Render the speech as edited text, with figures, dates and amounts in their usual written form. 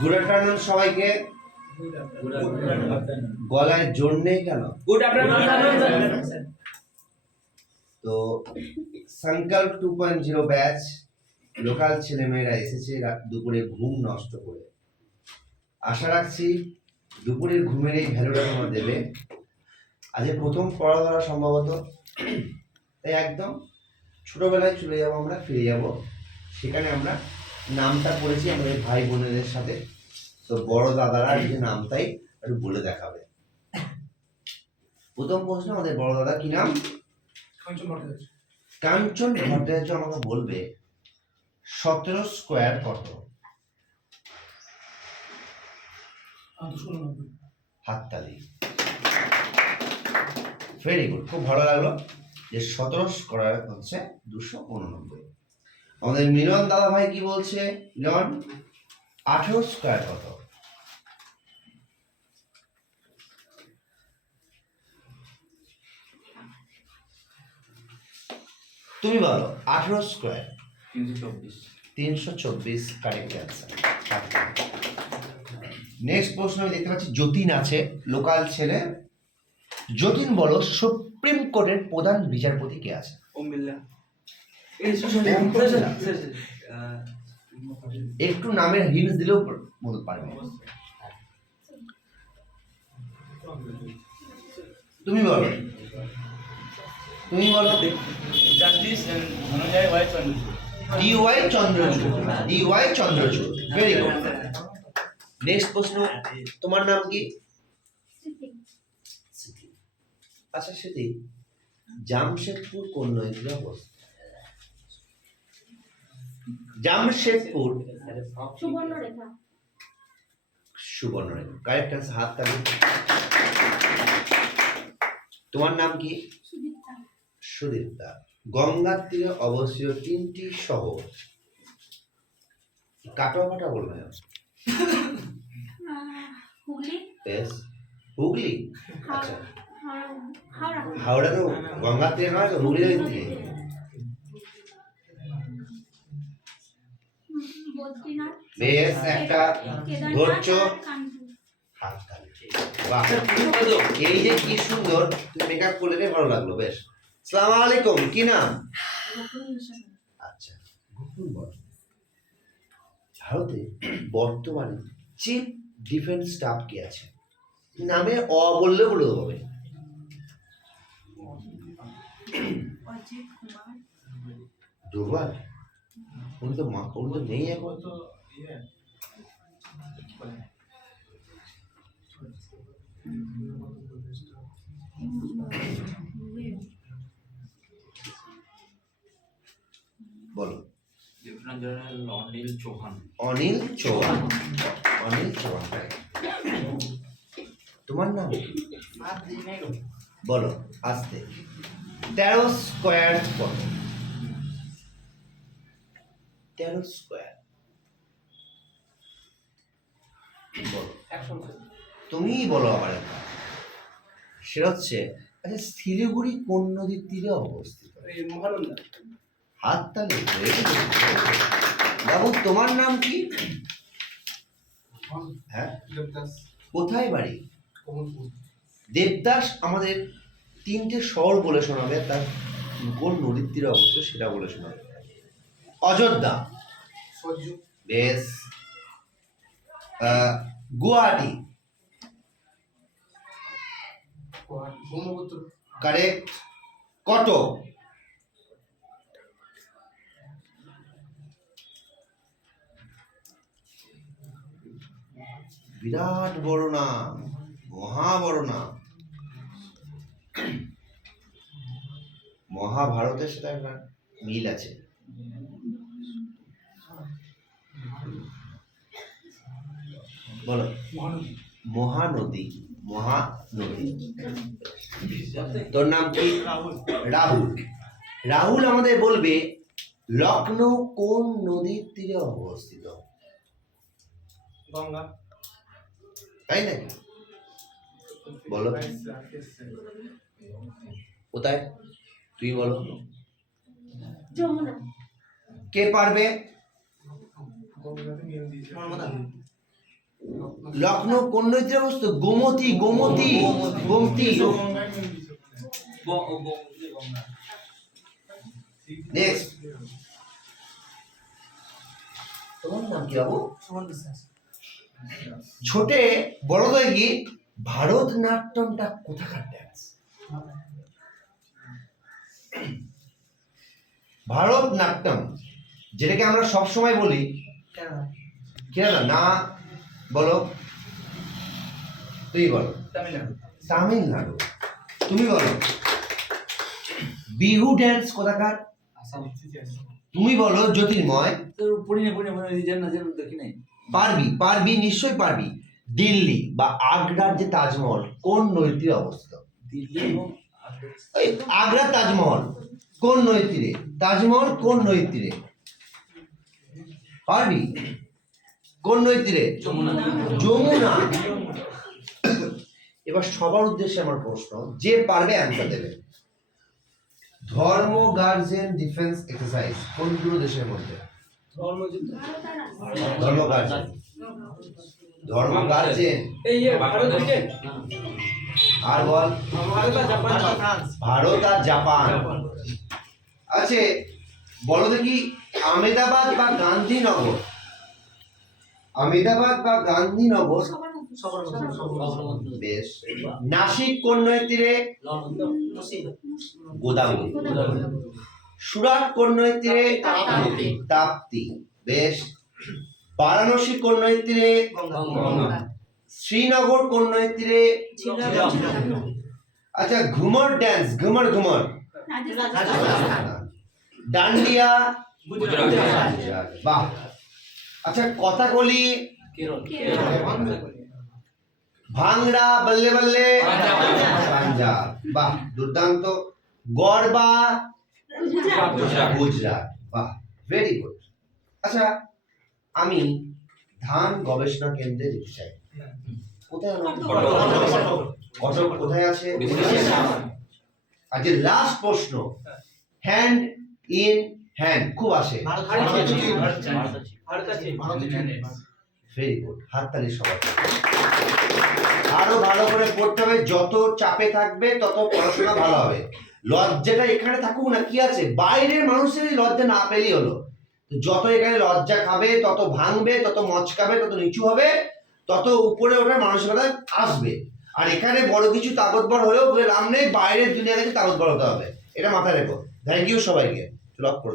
Good afternoon সবাইকে। গলায় জোর নেই কেন? Good afternoon. তো সংকল্প 2.0 ব্যাচ লোকাল ছেলেমেয়েরা এসেছে দুপুরে ঘুম নষ্ট করে। আশা রাখছি দুপুরের ঘুমের এই ভ্যালুটা তোমরা দেবে। আজকে প্রথম পড়া ধরা সম্ভবত, তাই একদম ছোটবেলায় চলে যাবো, আমরা ফিরে যাব। সেখানে আমরা নামটা পড়েছি আমাদের ভাই বোনেদের সাথে। তো বড় দাদারা যে নামটাই একটু বলে দেখাবে। প্রথম প্রশ্ন, আমাদের বড় দাদা কি নাম? কাঞ্চন ভট্টাচার্য আমাকে বলবে 17 স্কোয়ার কত? হাততালি। ভেরি গুড, খুব ভালো লাগলো যে 17 স্কোয়ার হচ্ছে 289। আমাদের মিলন দাদা ভাই কি বলছে? মিলন 18 স্কোয়ার কত? তুমি বলো 18 স্কোয়ার। 324 correct answer. নেক্সট প্রশ্ন আমি দেখতে পাচ্ছি যতীন আছে, লোকাল ছেলে। যতীন বলো সুপ্রিম কোর্টের প্রধান বিচারপতি কে আছে? একটু নামের হিন্টস দিলেও বলতে পারবে। তুমি বলো, তুমি বলো। Justice Dhananjaya Y Chandrachud. DY Chandrachud. DY Chandrachud, very good. Next প্রশ্ন, তোমার নাম কি? আচ্ছা স্মৃতি, জামশেদপুর কোন নদীতে অবস্থিত? জামশেদপুর সুবর্ণরেখা। Subarnarekha correct answer. হাত তালি। তোমার নাম কি? সুদীপ্তা। গঙ্গার তীরে অবস্থিত 3টি শহর। কাটা কাটা বলবে না। হুগলি। বেশ, হুগলি। আচ্ছা, হাওড়া। তো গঙ্গার তীরে নয় তো, হুগলির তীরে। বেশ, একটা ধরছো। হাত তালি। বাহ, এই যে কি সুন্দর তুমি মেকআপ করলে, রে ভালো লাগলো। বেশ, আসসালামু আলাইকুম, কি নাম? আচ্ছা, গোকুল বল। ভারতে বর্তমানে চিফ ডিফেন্স স্টাফ কে আছে? নামে অ বললে বলে হবে। ডোভাল। উনি তো নেই এখন। বলো। Lieutenant general Anil Chauhan. অনিল চৌহান। অনিল চৌহান। তোমার নাম বলো আস্তে। 13 স্কোয়ার কত? 13 স্কোয়ার বলো। তুমি বলো আবার একবার। সেটা হচ্ছে, আচ্ছা শিলিগুড়ি কোন নদীর তীরে অবস্থিত? হাত তালি। বাবু তোমার নাম কি? হ্যাঁ, কোথায় বাড়ি? দেবদাস আমাদের 3টে শহর বলে শোনাবে, তার কোন নদীর তীরে অবস্থিত সেটা বলে শোনাবে। অযোধ্যা। বেশ, গুয়াহাটি। কারেক্ট। কটক। বিরাট বড় নাম, মহা বড় নাম। মহাভারতের সাথে একটা মিল আছে। বলো। মহানদী। মহানদী। তোর নাম কি? রাহুল। রাহুল আমাদের বলবে লখনৌ কোন নদীর তীরে অবস্থিত? গঙ্গা। তাই নাকি? বলো কোথায়? তুই বলো। যমুনা। কে পারবে? গঙ্গাতে নিয়ে দিয়েছে। লখনৌ কোন নদীতে অবস্থিত? গোমতী, গোমতী, গোমতী। নেক্সট, তোমার নাম কি বাবু? ছোটে বলো তো কি ভারতনাট্যমটা কোথাকার ড্যান্স? ভারতনাট্যম যেটাকে আমরা সব সময় বলি কেরালা না, বলো তুমি বলো। তামিলনাড়ু। তুমি বলো বিহু ড্যান্স কোথাকার? তুমি বলো জ্যোতির্ময়। পারবি, পারবি, নিশ্চয়ই পারবি। দিল্লি বা আগ্রার যে তাজমহল কোন নদীর তীরে অবস্থিত? এই আগ্রার তাজমহল কোন নদীর তীরে? তাজমহল কোন নদীর তীরে? পারবি? কোন নদীর তীরে? যমুনা। এবার সবার উদ্দেশ্যে আমার প্রশ্ন, যে পারবে অ্যান্সার দেবে। ধর্ম গার্জেন ডিফেন্স এক্সারসাইজ কোন দুটো দেশের মধ্যে? ধর্ম গার্জেন, ধর্ম গার্জেন। আর বল, ভারত আর জাপান। আচ্ছা বলো দেখি, আহমেদাবাদ বা গান্ধীনগর, আহমেদাবাদ বা গান্ধীনগর বেশ। নাসিক কোন নদীর তীরে? গোদাবরী। সুরাট কোন নদীর তীরে? তাপ্তি। বেশ। বারাণসী কোন নদীর তীরে? শ্রীনগর কোন নদীর তীরে? আচ্ছা ঘুমর ড্যান্স, ঘুমর ঘুমর ডান্ডিয়া গুজরাট। বাহ। আচ্ছা কথাকলি ভাংড়া বল্লে বল্লে পাঞ্জাব। বাহ দুর্দান্ত। গরবা গুজরাট। বাহ ভেরি গুড। আচ্ছা আমি ধান গবেষণা কেন্দ্রে যেতে চাই, কোথায়? কটক কোথায় আছে? আজকে লাস্ট প্রশ্ন, হ্যান্ড ইন হ্যান্ড খুব আসে। ভেরি গুড, হাততালি সবার। আরো ভালো করে পড়তে হবে, যত চাপে থাকবে তত পড়াশোনা ভালো হবে। লজ্জাটা এখানে থাকুক না, কি আছে বাইরের মানুষের লজ্জা না পেলেই হলো। যত এখানে লজ্জা খাবে, তত ভাঙবে, তত মচকাবে, তত নিচু হবে, তত উপরে ওঠার মানসিকতা আসবে। আর এখানে বড় কিছু তাগতবর হলেও লাভ নেই, বাইরের দুনিয়া থেকে তাগতবর হতে হবে, এটা মাথায় রেখো। থ্যাংক ইউ সবাইকে, লক করে দাও।